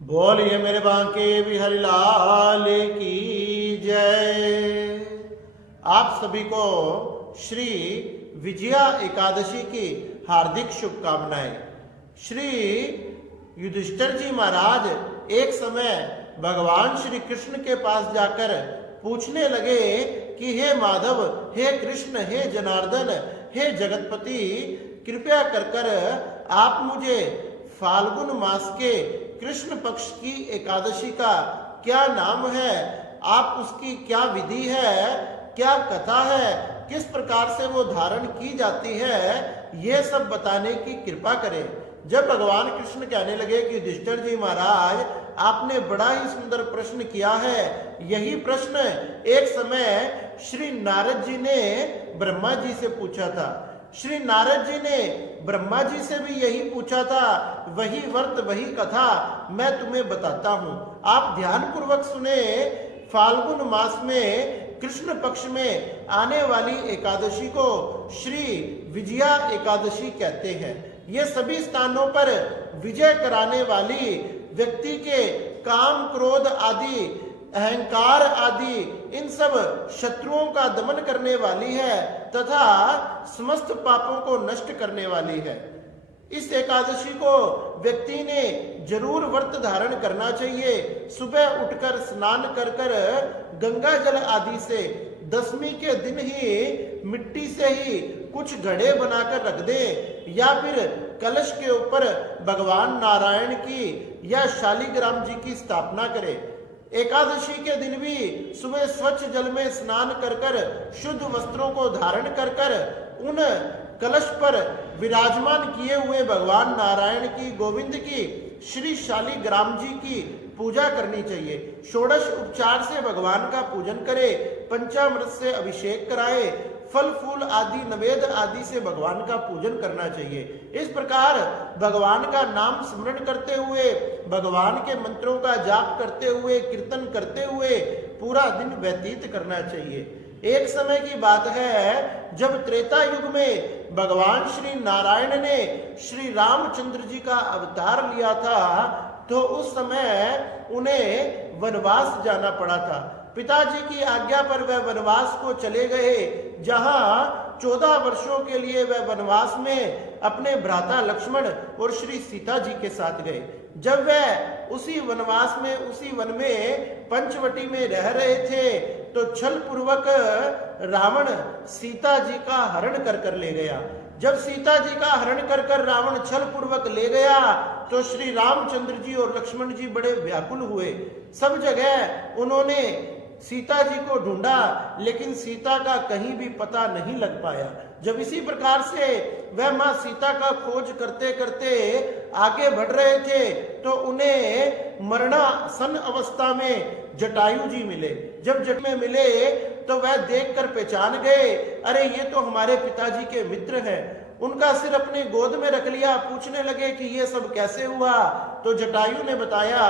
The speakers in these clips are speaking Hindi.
बोलिए मेरे बांके बिहारी लाल की जय। आप सभी को श्री विजया एकादशी की हार्दिक शुभकामनाएं। श्री युधिष्ठिर जी महाराज एक समय भगवान श्री कृष्ण के पास जाकर पूछने लगे कि हे माधव, हे कृष्ण, हे जनार्दन, हे जगतपति, कृपया कर आप मुझे फाल्गुन मास के कृष्ण पक्ष की एकादशी का क्या नाम है, आप उसकी क्या विधि है, क्या कथा है, किस प्रकार से वो धारण की जाती है, ये सब बताने की कृपा करें। जब भगवान कृष्ण कहने लगे कि युधिष्ठिर जी महाराज, आपने बड़ा ही सुंदर प्रश्न किया है। यही प्रश्न एक समय श्री नारद जी ने ब्रह्मा जी से पूछा था। श्री नारद जी ने ब्रह्मा जी से भी यही पूछा था। वही वर्त वही कथा मैं तुम्हें बताता हूं, आप ध्यान पूर्वक सुने। फाल्गुन मास में कृष्ण पक्ष में आने वाली एकादशी को श्री विजया एकादशी कहते हैं। ये सभी स्थानों पर विजय कराने वाली, व्यक्ति के काम क्रोध आदि, अहंकार आदि इन सब शत्रुओं का दमन करने वाली है तथा समस्त पापों को नष्ट करने वाली है। इस एकादशी को व्यक्ति ने जरूर व्रत धारण करना चाहिए। सुबह उठकर स्नान कर गंगा जल आदि से दसवीं के दिन ही मिट्टी से ही कुछ घड़े बनाकर रख दे, या फिर कलश के ऊपर भगवान नारायण की या शालिग्राम जी की स्थापना करे। एकादशी के दिन भी सुबह स्वच्छ जल में स्नान कर शुद्ध वस्त्रों को धारण कर उन कलश पर विराजमान किए हुए भगवान नारायण की, गोविंद की, श्री शालिग्राम जी की पूजा करनी चाहिए। षोडश उपचार से भगवान का पूजन करे, पंचामृत से अभिषेक कराए, फल फूल आदि नवेद आदि से भगवान का पूजन करना चाहिए। इस प्रकार भगवान का नाम स्मरण करते हुए, भगवान के मंत्रों का जाप करते हुए, कीर्तन करते हुए पूरा दिन व्यतीत करना चाहिए। एक समय की बात है, जब त्रेता युग में भगवान श्री नारायण ने श्री रामचंद्र जी का अवतार लिया था, तो उस समय उन्हें वनवास जाना पड़ा था। पिताजी की आज्ञा पर वह वनवास को चले गए, जहां 14 वर्षों के लिए वह वनवास में अपने भ्राता लक्ष्मण और श्री सीता जी के साथ गए। जब वह उसी वनवास में, उसी वन में पंचवटी में रह रहे थे, तो छल पूर्वक रावण सीता जी का हरण कर ले गया। जब सीता जी का हरण कर रावण छल पूर्वक ले गया, तो श्री रामचंद्र जी और लक्ष्मण जी बड़े व्याकुल हुए। सब जगह उन्होंने सीता जी को ढूंढा, लेकिन सीता का कहीं भी पता नहीं लग पाया। जब इसी प्रकार से वह मां सीता का खोज करते करते आगे बढ़ रहे थे, तो उन्हें मरणासन अवस्था में जटायु जी मिले। जब जट में मिले तो वह देखकर पहचान गए, अरे ये तो हमारे पिताजी के मित्र हैं। उनका सिर अपने गोद में रख लिया, पूछने लगे कि ये सब कैसे हुआ। तो जटायु ने बताया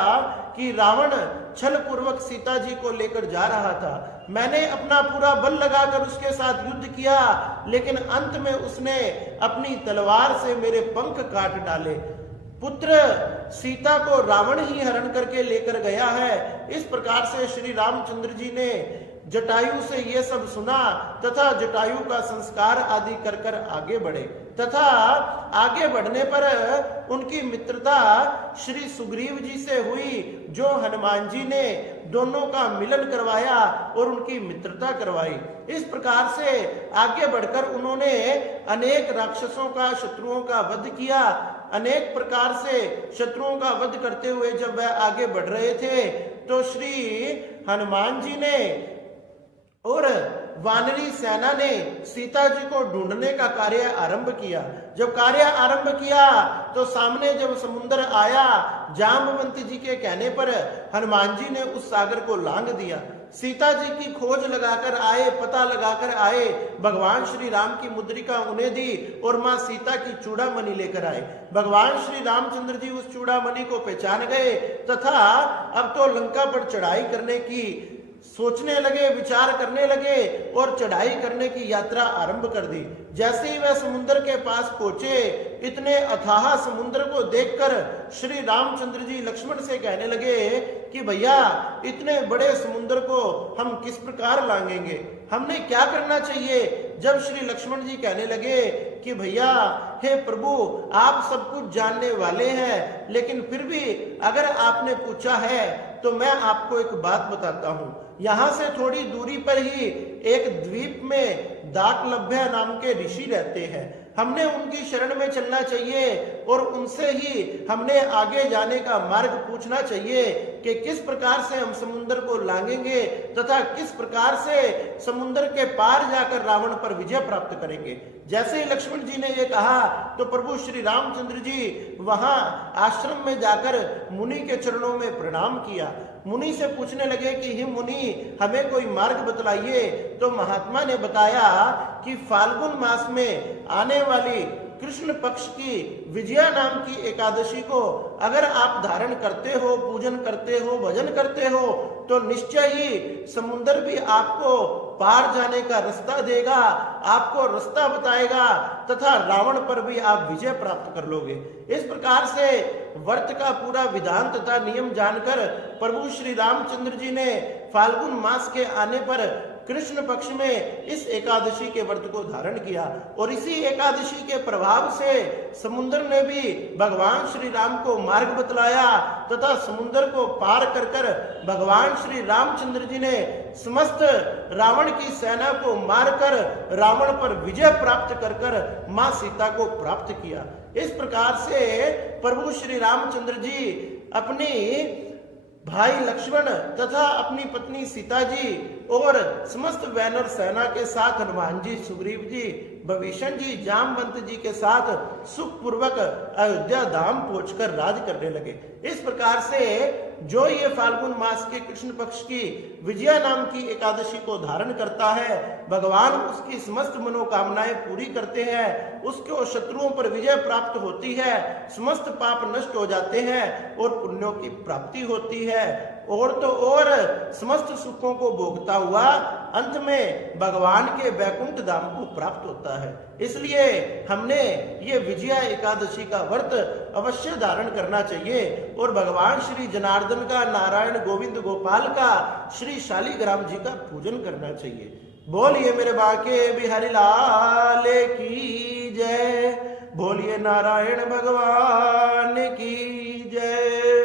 कि रावण छल पूर्वक सीता जी को लेकर जा रहा था। मैंने अपना पूरा बल लगाकर उसके साथ युद्ध किया, लेकिन अंत में उसने अपनी तलवार से मेरे पंख काट डाले। पुत्र सीता को रावण ही हरण करके लेकर गया है। इस प्रकार से श्री रामचंद्र जी ने जटायु से ये सब सुना तथा जटायु का संस्कार आदि कर आगे बढ़े, तथा आगे बढ़ने पर उनकी मित्रता श्री सुग्रीव जी से हुई, जो हनुमान जी ने दोनों का मिलन करवाया और उनकी मित्रता करवाई। इस प्रकार से आगे बढ़कर उन्होंने अनेक राक्षसों का, शत्रुओं का वध किया। अनेक प्रकार से शत्रुओं का वध करते हुए जब वह आगे बढ़ रहे थे, तो श्री हनुमान जी ने और वानरी सेना ने सीता जी को ढूंढने का कार्य आरंभ किया। जब कार्य आरंभ किया, तो सामने जब समुद्र आया, जाम्बवंती जी के कहने पर हनुमान जी ने उस सागर को लांघ दिया। सीता जी की खोज लगाकर आए, पता लगाकर आए, भगवान श्री राम की मुद्रिका उन्हें दी और मां सीता की चूड़ामणि लेकर आए। भगवान श्री रामचंद्र जी उस चूड़ामणि को पहचान गए तथा अब तो लंका पर चढ़ाई करने की सोचने लगे, विचार करने लगे और चढ़ाई करने की यात्रा आरंभ कर दी। जैसे ही वह समुद्र के पास पहुंचे, इतने अथाह समुद्र को देखकर श्री रामचंद्र जी लक्ष्मण से कहने लगे कि भैया इतने बड़े समुद्र को हम किस प्रकार लांघेंगे, हमने क्या करना चाहिए। जब श्री लक्ष्मण जी कहने लगे कि भैया हे प्रभु, आप सब कुछ जानने वाले हैं, लेकिन फिर भी अगर आपने पूछा है तो मैं आपको एक बात बताता हूं। यहां से थोड़ी दूरी पर ही एक द्वीप में दाकलभ्य नाम के ऋषि रहते हैं, हमने उनकी शरण में चलना चाहिए और उनसे ही हमने आगे जाने का मार्ग पूछना चाहिए कि किस प्रकार से हम समुद्र को लांघेंगे तथा किस प्रकार से समुद्र के पार जाकर रावण पर विजय प्राप्त करेंगे। जैसे ही लक्ष्मण जी ने ये कहा तो प्रभु श्री रामचंद्र जी वहां आश्रम में जाकर मुनि के चरणों में प्रणाम किया। मुनि से पूछने लगे कि हे मुनि, हमें कोई मार्ग बतलाइए। तो महात्मा ने बताया कि फाल्गुन मास में आने वाली कृष्ण पक्ष की विजया नाम की एकादशी को अगर आप धारण करते हो, पूजन करते हो, भजन करते हो, तो निश्चय ही समुद्र भी आपको पार जाने का रास्ता देगा, आपको रास्ता बताएगा तथा रावण पर भी आप विजय प्राप्त कर लोगे। इस प्रकार से व्रत का पूरा विधान तथा नियम जानकर प्रभु श्री रामचंद्र जी ने फाल्गुन मास के आने पर कृष्ण पक्ष में इस एकादशी के व्रत को धारण किया और इसी एकादशी के प्रभाव से समुद्र ने भी भगवान श्री राम को मार्ग बतलाया तथा समुद्र को पार कर कर भगवान श्री रामचंद्र जी ने समस्त रावण की सेना को मारकर रावण पर विजय प्राप्त कर कर मां सीता को प्राप्त किया। इस प्रकार से प्रभु श्री रामचंद्र जी अपनी भाई लक्ष्मण तथा अपनी पत्नी सीता जी और समस्त वानर सेना के साथ हनुमान जी, सुग्रीव जी, विभीषण जी, जामवंत जी के साथ सुखपूर्वक अयोध्या धाम पहुंचकर राज करने लगे। इस प्रकार से जो ये फाल्गुन मास के कृष्ण पक्ष की विजया नाम की एकादशी को धारण करता है, भगवान उसकी समस्त मनोकामनाएं पूरी करते हैं, उसको शत्रुओं पर विजय प्राप्त होती है, समस्त पाप नष्ट हो जाते हैं और पुण्यों की प्राप्ति होती है और तो और समस्त सुखों को भोगता हुआ अंत में भगवान के वैकुंठ धाम को प्राप्त होता है। इसलिए हमने ये विजया एकादशी का व्रत अवश्य धारण करना चाहिए और भगवान श्री जनार्दन का, नारायण गोविंद गोपाल का, श्री शालिग्राम जी का पूजन करना चाहिए। बोलिए मेरे बाके बिहारी लाल की जय, बोलिए नारायण भगवान की जय।